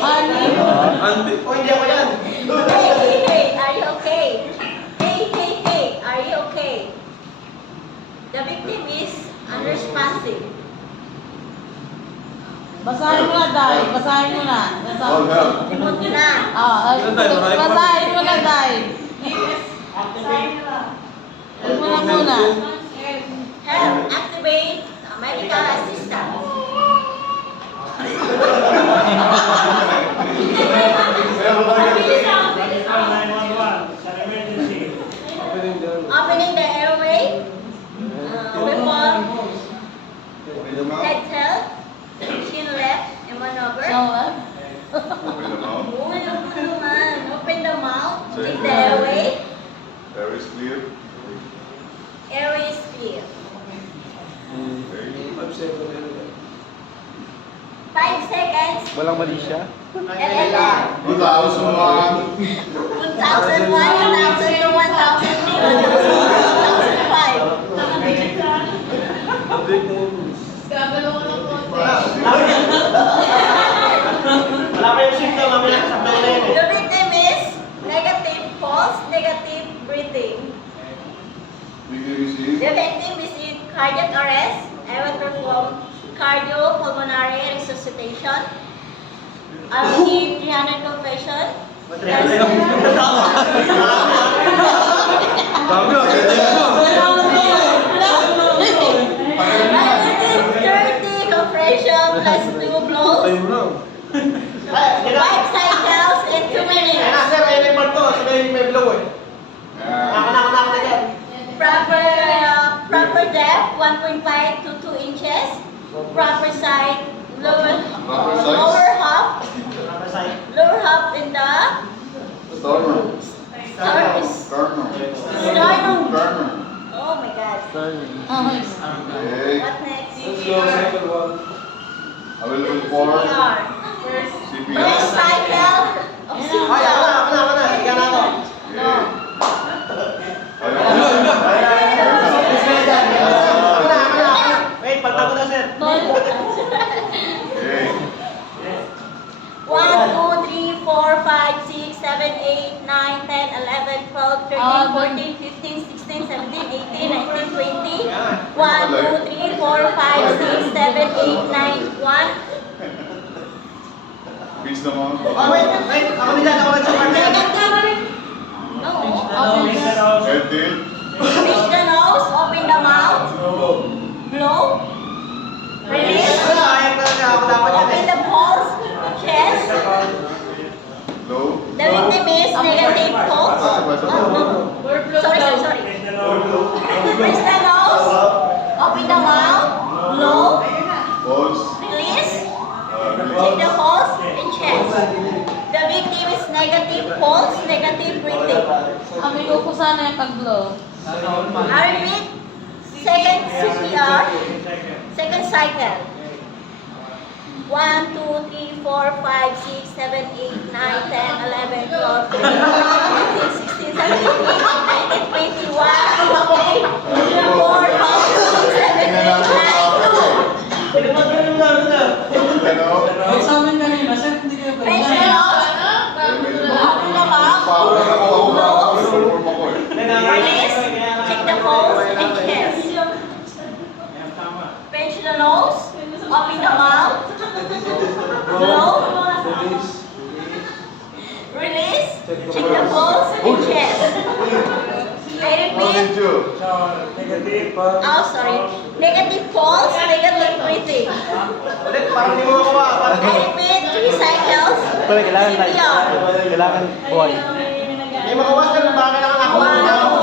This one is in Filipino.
Auntie. Oh, hindi ako yan. Hey, are you okay? Hey, are you okay? The victim is unresponsive. Basahin mo na, Day. Basahin mo na. All help. Timot na. Basahin mo na, Day. Basahin mo na muna. Help, activate medical assistance. Opening the airway. Weapon. Open the mouth. Head chin left, and one over. Open the mouth. Open the mouth. Take the airway. Air is clear. Airway is clear. Okay. 5 seconds. Walang mali siya? LLM. 2001. 1001, 1002, 1003, 1004, 1005. Wala pa yung symptom, mamaya sakto na yan eh. The victim is negative pulse, negative breathing. Victim is in. The victim is in cardiac arrest. I will perform cardiopulmonary resuscitation. I will give 300 confession. Dami ah, I will give 30 compression plus 2 blows. Tayo na. 5 cycles in 2 Ayun na, minutes. sir, ayun yung part to. Sabi may blow eh. Yeah. Naka na yan. Proper depth 1.5 to 2 inches. Proper side lower half in the Sternum. sternum. Sternum. Oh my God. Okay. What next? Let's go, second one. Available for CPR. First CPR. cycle of Ay, CPR. ako na. Higa na ako. Ako na. Wait, pagtago na, sir. 1, 2, 3, 4, 5, 6, 7, 8, 9, 10, 11, 12, 13, 14, 15, 16, 17, 18, 19, 20. 1, 2, 3, 4, 5, 6, 7, 8, 9, 1. Pinch naman. Oh, wait. Ako nila sa part na yan. No. Head in. Pinch the nose, open the mouth, blow, release, Sayang talaga ako dapat yan open eh. the pulse, chest. Low. The victim is negative pulse. Sorry. Press the nose, open the mouth, blow, Pulse. release, Release. check the pulse and chest. The victim is negative pulse, negative breathing. Amigo ko sana yung pag-blow. I repeat, second CPR, second cycle. 1, 2, 3, 4, 5, 6, 7, 8, 9, 10, 11, 12, 13, 14, 15, 16, 17, 18, 19, 20, 21, 4, 5, 6, 7, 8, 9, 2. Ano? Sa amin kanina, sir, hindi kayo ba? Face the nose, open the mouth, release, check the pulse and chest. Pinch the nose, open the mouth, blow, release, check the pulse and chest. I repeat, oh sorry, negative pulse, negative breathing. Ulit, parang hindi mo makuha. I repeat, 3 cycles, Kailangan CPR. Kailangan buhay. Hindi makawas ka, baka kailangan ako.